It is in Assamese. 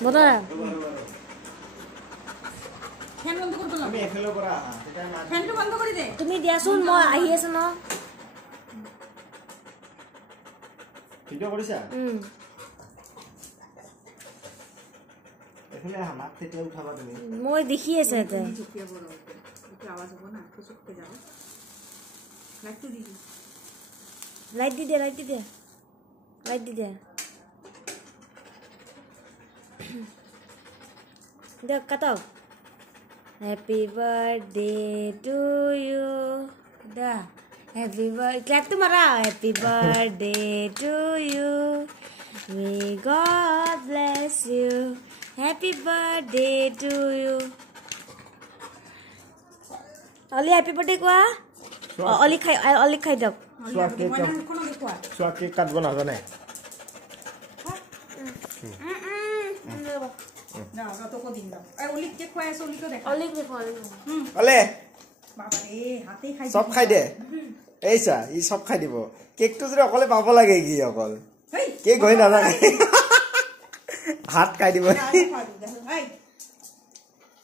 বনা ফেন বন্ধ কৰব না আমি এফেলো কৰা ফেনটো বন্ধ কৰি দে তুমি দিয়াচোন মই আহি আছে ন ভিডিও কৰিছা এফেলে হামাত থেকে উঠাবা তুমি মই দেখি আছে এটা চুকিয়া বড় এটা আওয়াজ হবে না তো চুকতে যাও লাইট দি দি লাইট দি দে লাইট দি দে লাইট দি দে দেখ কাটাও হ্যাপি বার্থডে টু ইউ দা হ্যাপি বার্থডে ক্ল্যাপ তো মারা happy birthday to you may God bless you happy birthday to you অলি হ্যাপি বার্থডে কোয়া অলি খাই দাও সোয়া কেক কাটব নাজানে না না তো কো দিন দাও এই অলি কে খোয়া আছে অলি তো দেখ অলি দেখো অলে বাবা রে হাতে খাই সব খাই দে এইছা ই সব খাই দিব কেকটো যদি অকলে পাব লাগে কি অকল হেই কেক হৈ নাজানে হাত খাই দিব না